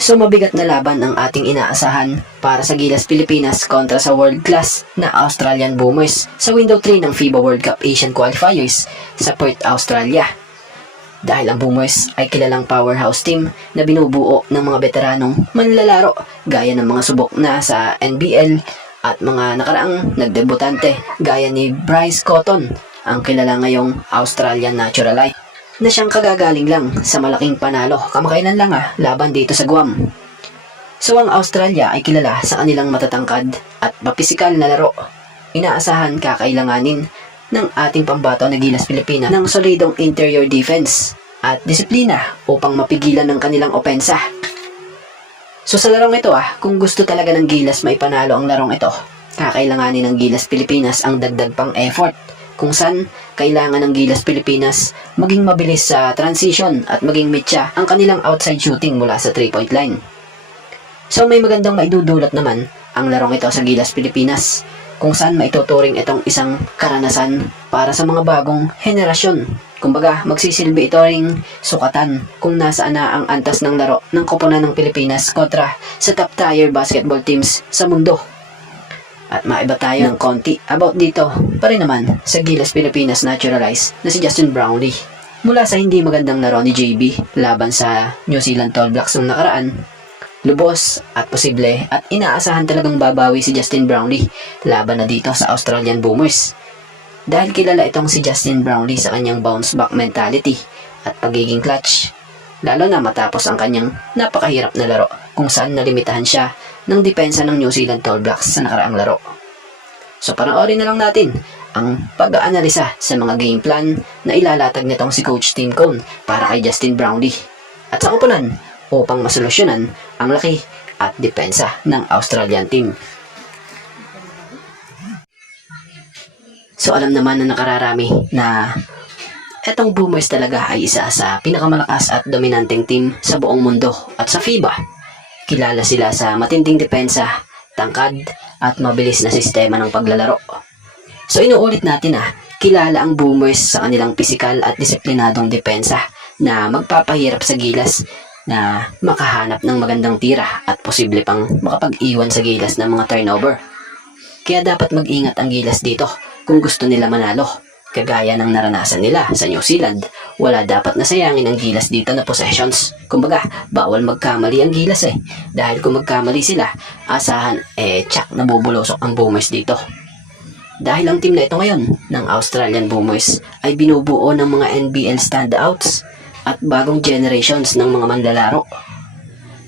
So mabigat na laban ang ating inaasahan para sa Gilas Pilipinas kontra sa world class na Australian Boomers sa window 3 ng FIBA World Cup Asian Qualifiers sa Perth, Australia. Dahil ang Boomers ay kilalang powerhouse team na binubuo ng mga veteranong manlalaro gaya ng mga subok na sa NBL at mga nakaraang nagdebutante gaya ni Bryce Cotton, ang kilala ngayong Australian Naturalite, na siyang kagagaling lang sa malaking panalo kamakailan lang laban dito sa Guam. So ang Australia ay kilala sa kanilang matatangkad at mapisikal na laro. Inaasahan kakailanganin ng ating pambato na Gilas Pilipinas ng solidong interior defense at disiplina upang mapigilan ng kanilang opensa. So sa larong ito kung gusto talaga ng Gilas may panalo ang larong ito, kakailanganin ng Gilas Pilipinas ang dagdag pang effort kung saan kailangan ng Gilas Pilipinas maging mabilis sa transition at maging mitya ang kanilang outside shooting mula sa 3-point line. So may magandang maidudulot naman ang larong ito sa Gilas Pilipinas kung saan maituturing itong isang karanasan para sa mga bagong henerasyon. Kumbaga magsisilbi ito ring sukatan kung nasaan na ang antas ng laro ng koponan ng Pilipinas kontra sa top tier basketball teams sa mundo. At maiba tayo ng konti about dito pa rin naman sa Gilas Pilipinas Naturalized na si Justin Brownlee. Mula sa hindi magandang laro ni JB laban sa New Zealand Tall Blacks nung nakaraan, lubos at posible at inaasahan talagang babawi si Justin Brownlee laban na dito sa Australian Boomers. Dahil kilala itong si Justin Brownlee sa kanyang bounce back mentality at pagiging clutch, lalo na matapos ang kanyang napakahirap na laro kung saan nalimitahan siya ng depensa ng New Zealand Tall Blacks sa nakaraang laro. So panoorin na lang natin ang pag-aanalisa sa mga game plan na ilalatag nitong si Coach Tim Cone para kay Justin Brownlee at sa koponan upang masolusyonan ang laki at depensa ng Australian team. So alam naman na nakararami na etong Boomers talaga ay isa sa pinakamalakas at dominanteng team sa buong mundo at sa FIBA. Kilala sila sa matinding depensa, tangkad at mabilis na sistema ng paglalaro. So inuulit natin kilala ang Boomers sa kanilang pisikal at disiplinadong depensa na magpapahirap sa Gilas na makahanap ng magandang tira at posible pang makapag-iwan sa Gilas ng mga turnover. Kaya dapat mag-ingat ang Gilas dito kung gusto nila manalo. Kagaya ng naranasan nila sa New Zealand, wala dapat nasayangin ang Gilas dito na possessions. Kumbaga, bawal magkamali ang Gilas dahil kung magkamali sila, asahan tsak nabubulosok ang Boomers dito. Dahil ang team na ito ngayon ng Australian Boomers ay binubuo ng mga NBL standouts at bagong generations ng mga manlalaro.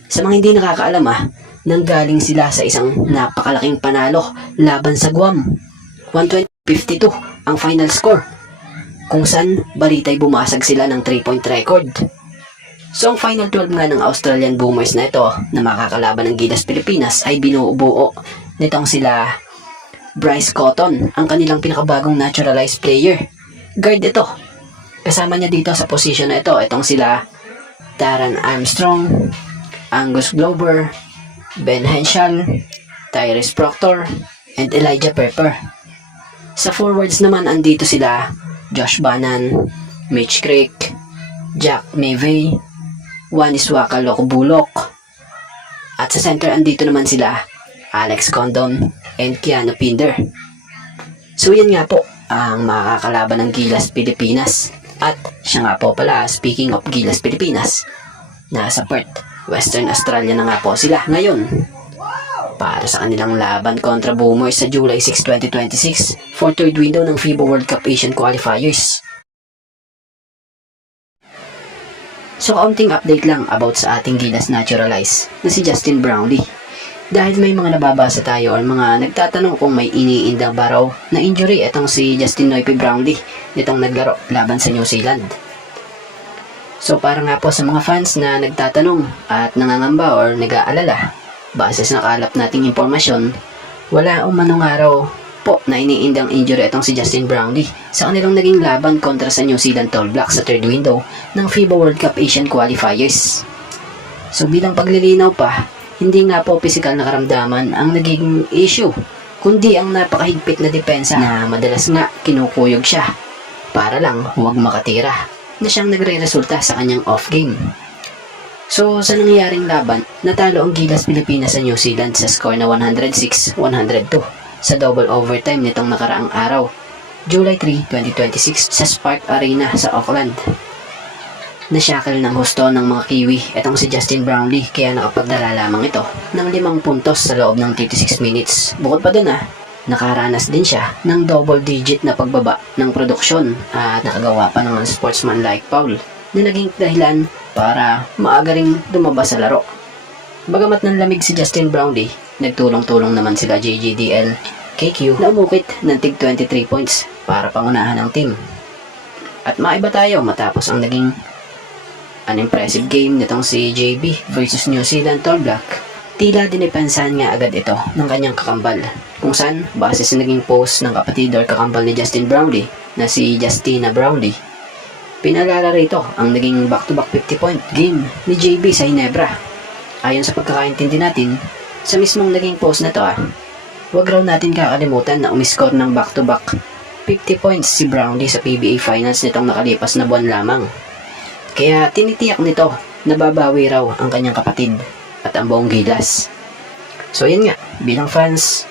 Sa mga hindi nakakaalam nanggaling sila sa isang napakalaking panalo laban sa Guam. 120-52 ang final score, kung saan balitay bumasag sila ng 3-point record. So ang final 12 nga ng Australian Boomers na ito na makakalaban ng Gilas Pilipinas ay binubuo nitong sila Bryce Cotton, ang kanilang pinakabagong naturalized player. Guard ito. Kasama niya dito sa position na ito, itong sila Taran Armstrong, Angus Glover, Ben Henshall, Tyrese Proctor, and Elijah Pepper. Sa forwards naman andito sila Josh Bannan, Mitch Creek, Jack Mevey, Waniswaka Lokobulok, at sa center andito naman sila Alex Condon and Keanu Pinder. So yan nga po ang makakalaban ng Gilas Pilipinas. At siya nga po pala, speaking of Gilas Pilipinas, nasa Perth, Western Australia na nga po sila ngayon para sa kanilang laban kontra Boomers sa July 6, 2026 for third window ng FIBA World Cup Asian Qualifiers. So kaunting update lang about sa ating Gilas Naturalized na si Justin Brownlee. Dahil may mga nababasa tayo o mga nagtatanong kung may iniindang baraw na injury itong si Justin Noipy Brownlee nitong naglaro laban sa New Zealand. So para nga po sa mga fans na nagtatanong at nangangamba or nag-aalala, base sa nakalap nating impormasyon, wala umanong araw po na iniindang injury itong si Justin Brownlee sa kanilang naging laban kontra sa New Zealand Tall Blacks sa third window ng FIBA World Cup Asian Qualifiers. So bilang paglilinaw pa, hindi nga po pisikal na karamdaman ang naging issue, kundi ang napakahigpit na depensa na madalas nga kinukuyog siya para lang huwag makatira, na siyang nagre-resulta sa kanyang off game. So sa nangyaring laban, Natalo ang Gilas Pilipinas sa New Zealand sa score na 106-102 sa double overtime nitong nakaraang araw, July 3, 2026 sa Spark Arena sa Auckland. Nasyakal ng husto ng mga Kiwi itong si Justin Brownlee kaya nakapagdala lamang ito ng 5 puntos sa loob ng 36 minutes. Bukod pa dun nakaranas din siya ng double digit na pagbaba ng produksyon at nakagawa pa ng sportsmanlike foul na naging dahilan para maaga ring lumabas sa laro. Bagamat nanlamig si Justin Brownlee, nagtulong-tulong naman sila JJDL, KQ na umukit ng tig 23 points para pangunahan ng team. At maiba tayo matapos ang naging an impressive game nitong si JB versus New Zealand All Black. Tila dinipensahan nga agad ito ng kanyang kakambal, kung saan base sa naging post ng kapatid or kakambal ni Justin Brownlee na si Justina Brownlee, pinalala rito ang naging back-to-back 50-point game ni JB sa Ginebra. Ayon sa pagkakaintindi natin sa mismong naging post na to huwag raw natin kakalimutan na umiscore ng back-to-back 50 points si Brownlee sa PBA Finals nitong nakalipas na buwan lamang. Kaya tinitiyak nito na babawi raw ang kanyang kapatid at ang buong Gilas. So yun nga, bilang fans,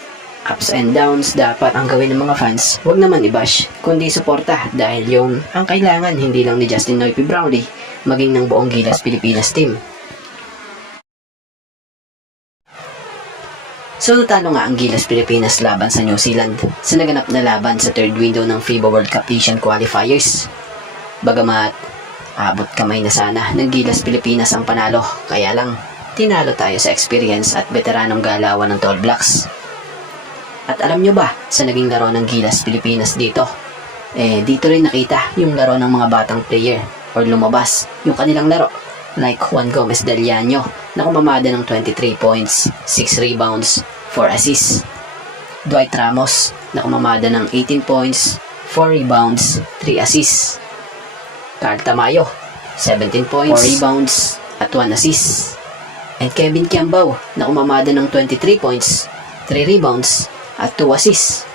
ups and downs dapat ang gawin ng mga fans, huwag naman i-bash, kundi suporta dahil yung ang kailangan hindi lang ni Justin Noypi Brownlee, maging ng buong Gilas Pilipinas team. So natalo nga ang Gilas Pilipinas laban sa New Zealand sa naganap na laban sa third window ng FIBA World Cup Asian Qualifiers. Bagamat abot kamay na sana ng Gilas Pilipinas ang panalo, kaya lang tinalo tayo sa experience at veteranong galawan ng Tall Blacks. At alam nyo ba sa naging laro ng Gilas Pilipinas dito? Dito rin nakita yung laro ng mga batang player or lumabas yung kanilang laro, like Juan Gomez Del Llano na kumamada ng 23 points, 6 rebounds, 4 assists. Dwight Ramos na kumamada ng 18 points, 4 rebounds, 3 assists. Carl Tamayo, 17 points, 4 rebounds, at 1 assist. And Kevin Kiambao na kumamada ng 23 points, 3 rebounds, at 2 assists.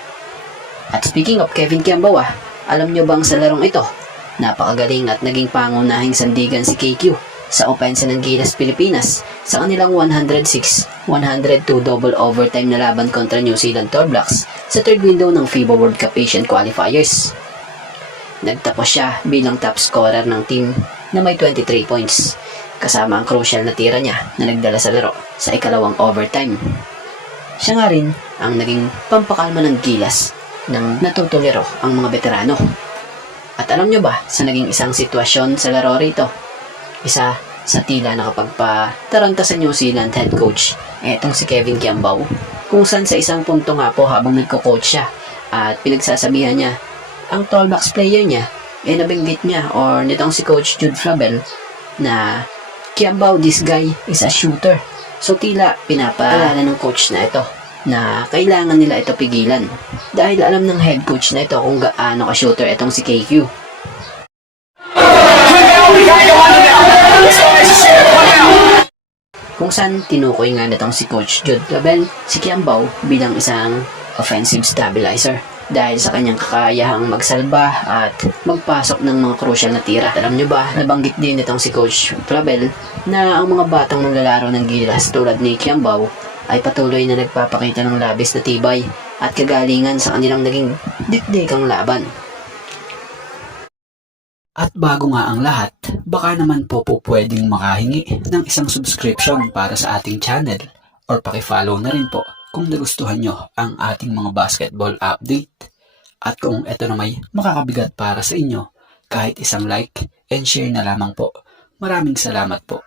At speaking of Kevin Kiambao, alam nyo bang sa larong ito, napakagaling at naging pangunahing sandigan si KQ sa opensa ng Gilas Pilipinas sa kanilang 106-102 double overtime na laban kontra New Zealand All Blacks sa third window ng FIBA World Cup Asian Qualifiers. Nagtapos siya bilang top scorer ng team na may 23 points, kasama ang crucial na tira niya na nagdala sa laro sa ikalawang overtime. Siya nga rin ang naging pampakalma ng Gilas nang natutuliro ang mga veterano. At alam nyo ba sa naging isang sitwasyon sa laro rito? Isa sa tila nakapagpataranta sa New Zealand head coach, etong si Kevin Kiambao, kung saan sa isang punto nga po habang nagko-coach siya at pinagsasabihan niya ang Tall Blacks player niya, nabanggit niya or nitong si Coach Jude Flabel na Kiambao, this guy is a shooter. So tila pinapaalala ng coach na ito na kailangan nila ito pigilan dahil alam ng head coach na ito kung gaano ka-shooter itong si KQ. Kung saan tinukoy nga nitong si Coach Jude Flabel si Kiambao bilang isang offensive stabilizer dahil sa kanyang kakayahang magsalba at magpasok ng mga crucial na tira. Alam nyo ba, nabanggit din itong si Coach Flabel na ang mga batang manlalaro ng Gilas tulad ni Kiambao ay patuloy na nagpapakita ng labis na tibay at kagalingan sa kanilang naging dikdikang laban. At bago nga ang lahat, baka naman po pwedeng makahingi ng isang subscription para sa ating channel or pakifollow na rin po kung nagustuhan nyo ang ating mga basketball update. At kung ito na may makakabigat para sa inyo, kahit isang like and share na lamang po. Maraming salamat po.